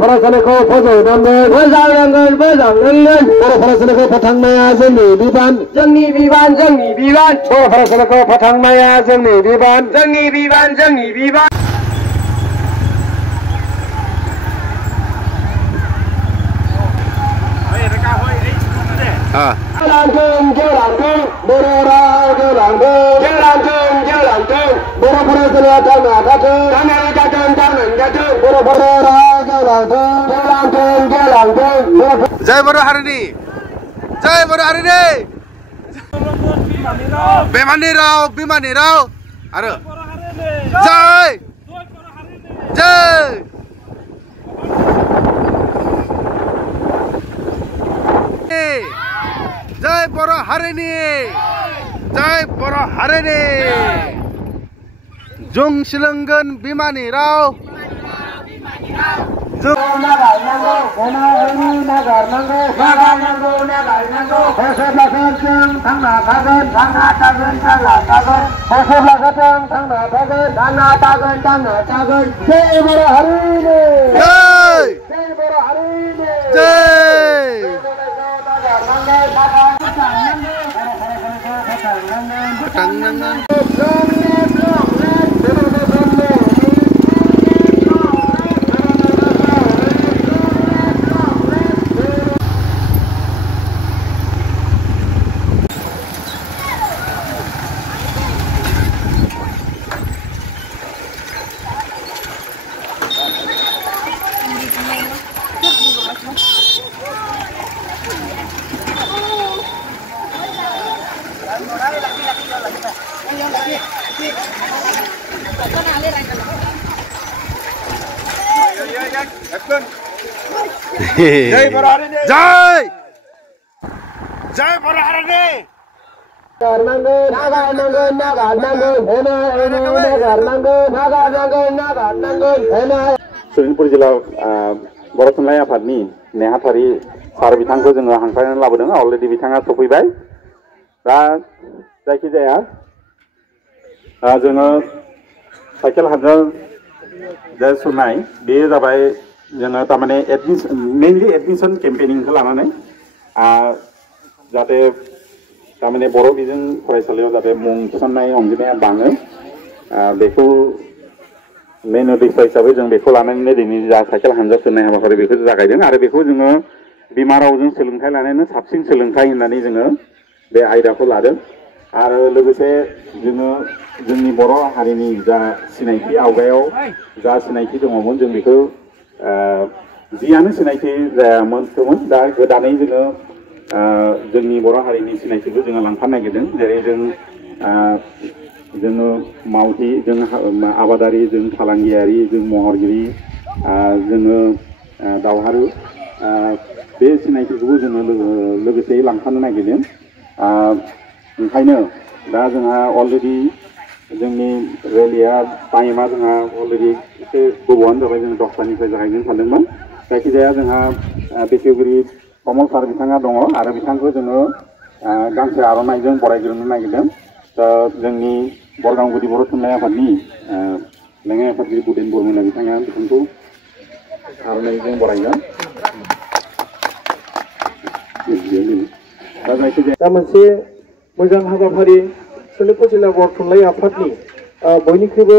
फरायसालिखौ फोजौनांगोन फोजावनांगोन फोजावनांगोन फरायसालिखौ फोथांनाया जोंनि बिबान जोंनि बिबान जोंनि बिबान फरायसालिखौ फोथांनाया जोंनि बिबान जोंनि बिबान जोंनि बिबान बर' राव गेवलांथों बर' फरायसालिया थांना थाथों थांनानै थाथों बर' राव गेवलांथों जय बर' हारिनि बेमानि राव बिमानि राव आरो जय बर' हारिनि जों सोलोंगोन बिमानि राव जय बर' हारिनि शोणितपुर जिल्ला बर' थुनलाइ आफादनि नेहाथारि सार बिथांखौ जोङो हांख्रायनानै लाबोदों अलरेडि बिथाङा सफैबाय दा जायखिजाया जोङो साइकेल हानजा जा सुनाय बेयो जाबाय जोङो तारमाने मेनलि एडमिशन केम्पेनिंखौ लानानै जाहाथे तारमाने बर' बिजों फरायसालियाव जाहाथे मुं थिसननाय अनजिमाया बाङो बेखौ मेन उद्देश्य हिसाबै जों बेखौ लानानैनो दिनै जा साइकेल हानजा सुनाय हाबाफारि बेखौ जागायदों आरो बेखौ जोङो बिमा रावजों सोलोंथाइ लानायानो साबसिन सोलोंथाइ होननानै जोङो बे आयदाखौ लादों आरो लोगोसे जोङो जोंनि बर' हारिनि जा सिनायथि आवगायाव जा सिनायथि दङमोन जों बेखौ जियानो सिनायथि जायामोन दा गोदानै जोङो जोंनि बर' हारिनि सिनायथिखौ जोङो लांफानो नागिरदों जेरै जोङो मावथि जों आबादारि जों फालांगियारि जों महरगिरि जोङो दावहारु बे सिनायथिखौबो जोङो लोगोसेयै लांफानो नागिरदों ओंखायनो दा जोंहा अलरेडि जोंनि रेलिया टाइमा जोंहा अलरेडि एसे गोबावानो जाबाय जों 10टानिफ्राय जागायनो सानदोंमोन जायखिजाया जोंहा बेखेवगिरि कमल सार बिथाङा दङ आरो बिथांखौ जोङो गांसे आर'नाइजों बरायग्रोनो नागिरदों दा जोंनि बरगां गुदि बर' थुनलाइ आफादनि लेङाइ आफादगिरि बुदेन बरमोना बिथाङा बिथांखौ आर'नाइजों बरायगोन दा मोनसे मोजां हाबाफारि शोणितपुर जिल्ला बर' थुनलाइ आफादनि बयनिख्रुइबो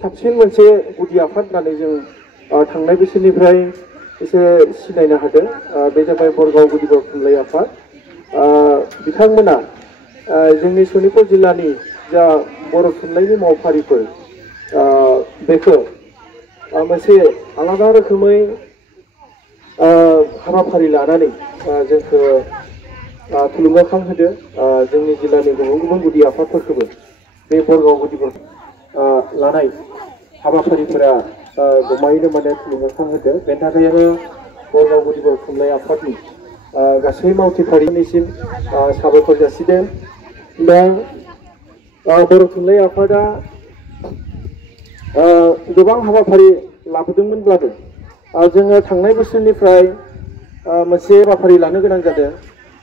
साबसिन मोनसे गुदि आफाद होननानै जों थांनाय बोसोरनिफ्राय एसे सिनायनो हादों बे जाबाय बरगाव गुदि बर' थुनलाइ आफाद बिथांमोना जोंनि शोणितपुर जिल्लानि जा बर' थुनलाइनि मावफारिफोर बेखौ मोनसे आलादा रोखोमै हाबाफारि लानानै जोंखौ थुलुंगाखांहोदो जोंनि जिल्लानि गुबुन गुबुन गुदि आफादफोरखौबो बे बरगाव गुदि लानाय हाबाफारिफोरा जमायैनो माने थुलुंगाखांहोदो बेनि थाखायनो बरगाव गुदि बर' थुनलाइ आफादनि गासै मावथिफारिनिसिम साबायखर जासिदों दा बर' थुनलाइ आफादा गोबां हाबाफारि लाबोदोंमोनब्लाबो जोङो थांनाय बोसोरनिफ्राय मोनसे हाबाफारि लानो गोनां जादों।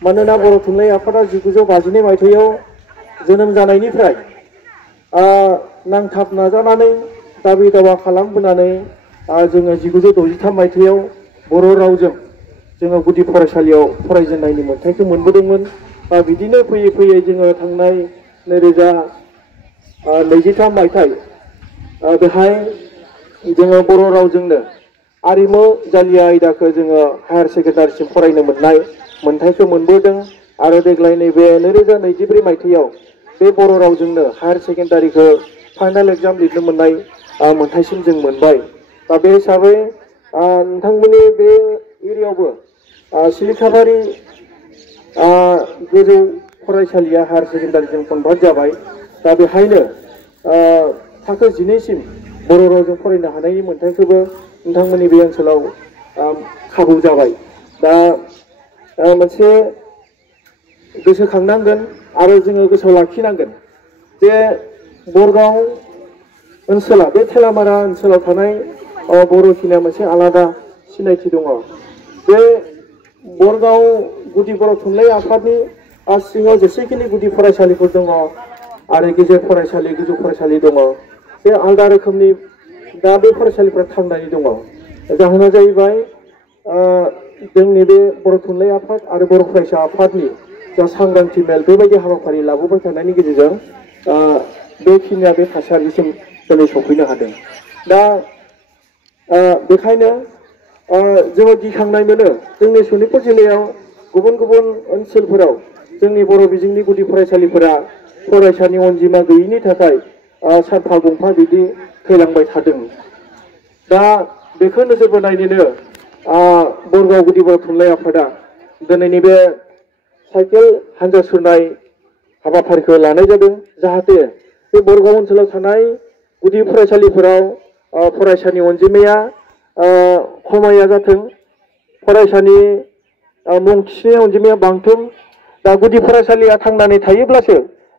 मानोना बर' थुनलाइ आफादा 1952 मायथाइयाव जोनोम जानायनिफ्राय नांथाब नाजानानै दाबि दावा खालामबोनानै जोङो 1963 मायथाइयाव बर' रावजों जोङो गुदि फरायसालियाव फरायजेननायनि मोन्थाइखौ मोनबोदोंमोन। बिदिनो फैयै फैयै जोङो थांनाय 2023 मायथाइ बेहाय जोङो बर' रावजोंनो आरिमु जालिया आयदाखौ जोङो हायार सेकेन्डारिसिम फरायनो मोननाय मोन्थाइखौ मोनबोदों। आरो देग्लाय नैबे 2024 मायथाइयाव बे बर' रावजोंनो हायार सेकेन्डारिखौ फाइनाल एग्जाम लिरनो मोननाय मोन्थाइसिम जों मोनबाय। बे हिसाबै नोंथांमोननि बे एरियायावबो सिलिकाबारि गोजौ फरायसालिया हायार सेकेन्डारिजों कनभार्ट जाबाय। बेहायनो थाखो 12सिम बर' रावजों फरायनो हानायनि मोन्थाइखौबो नोंथांमोननि बे ओनसोलाव खाबु जाबाय। मोनसे गोसोखांनांगोन आरो जोङो गोसोआव लाखिनांगोन जे बरगाव ओनसोला बे थेलामारा ओनसोलाव थानाय बर'फोरनिया मोनसे आलादा सिनायथि दङ। बे बरगाव गुदि बर' थुनलाइ आफादनि सिङाव जेसेखिनि गुदि फरायसालिफोर दङ आरो गेजेर फरायसालि गोजौ फरायसालि दङ, बे आलादा रोखोमनि दा बे फरायसालिफोरा थांनानै दङ। जाहोना जाहैबाय जोंनि बे बर' थुनलाइ आफाद आरो बर' फरायसा आफादनि जा सांग्रांथि मेल बेबायदि हाबाफारि लाबोबाय थानायनि गेजेरजों बेखिनिया बे थासारिसिम दिनै सफैनो हादों। दा बेखायनो जोङो गिखांनाय मोनो जोंनि सनितपुर जिल्लायाव गुबुन गुबुन ओनसोलफोराव जोंनि बर' बिजोंनि गुदि फरायसालिफोरा फरायसानि अनजिमा गैयिनि थाखाय सानफा गंफा बिदि थैलांबाय थादों। दा बेखौ नोजोर बोनानैनो बरगाव गुदि बर' थुनलाइ आफादा दिनैनि बे साइकेल हान्जा सुरनाय हाबाफारिखौ लानाय जादों। जाहाथे बे बरगाव ओनसोलाव थानाय गुदि फरायसालिफोराव फरायसानि अनजिमाया खमाया जाथों, फरायसानि मुं थिसननाय अनजिमाया बांथों। दा गुदि फरायसालिया थांनानै थायोब्लासो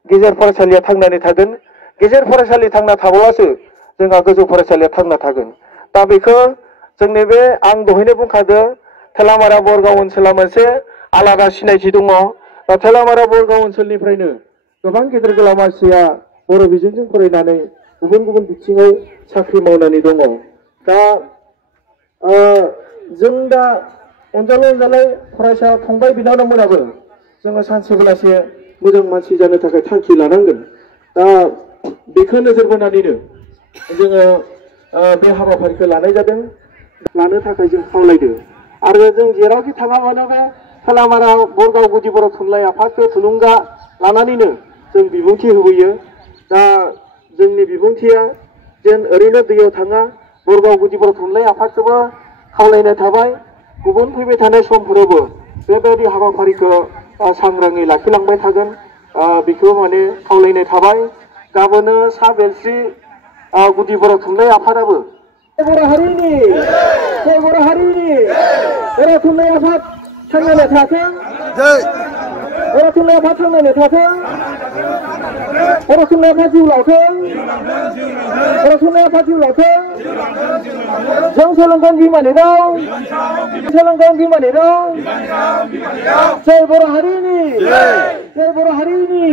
गेजेर फरायसालिया थांनानै थागोन, गेजेर फरायसालि थांना थाब्लासो जोंहा गोजौ फरायसालिया थांना थागोन। दा बेखौ जोंनि बे आं दहायनो बुंखादों थेलामारा बरगाव ओनसोला मोनसे आलादा सिनायथि दङ। थेलामारा बरगाव ओनसोलनिफ्रायनो गोबां गेदेर गोलाव मानसिया बर' बिजोंजों फरायनानै गुबुन गुबुन बिथिङाव साख्रि मावनानै दङ। दा जों दा अनजालु फरायसा फंबाय बिनानावमोनाबो जोङो सानसे बेलासे मोजां मानसि जानो थाखाय थांखि लानांगोन। दा बेखौ नोजोर बोनानैनो जोङो बे हाबाफारिखौ लानाय जादों, लानो थाखाय जों खावलायदों। आरो जों जेरावखि थाङा मानो बे थेलामारा बरगाव गुदि बर' थुनलाइ आफादखौ थुलुंगा लानानैनो जों बिबुंथि होबोयो। दा जोंनि बिबुंथिया जेन ओरैनो दैयाव थाङा, बरगाव गुदि बर' थुनलाइ आफादखौबो खावलायनाय थाबाय गुबुन फैबाय थानाय समफोरावबो बेबायदि हाबाफारिखौ सांग्राङै लाखिलांबाय थागोन बेखौ माने खावलायनाय थाबाय। गाबोनो सा बेलस्रि गुदि बर' थुनलाइ आफादाबो बर' हारिनि बर' थुनलाइ आफाद थांनानै थाथों, बर' थुनलाइ आफाद थांनानै थाथों, बर' थुनलाइ आफाद जिउ लाथों, बर' थुनलाइ आफाद जिउ लाथों। जों सोलोंगोन बिमानि राव, सोलोंगोन बिमानि राव। जय बर' हारिनि, जय बर' हारिनि।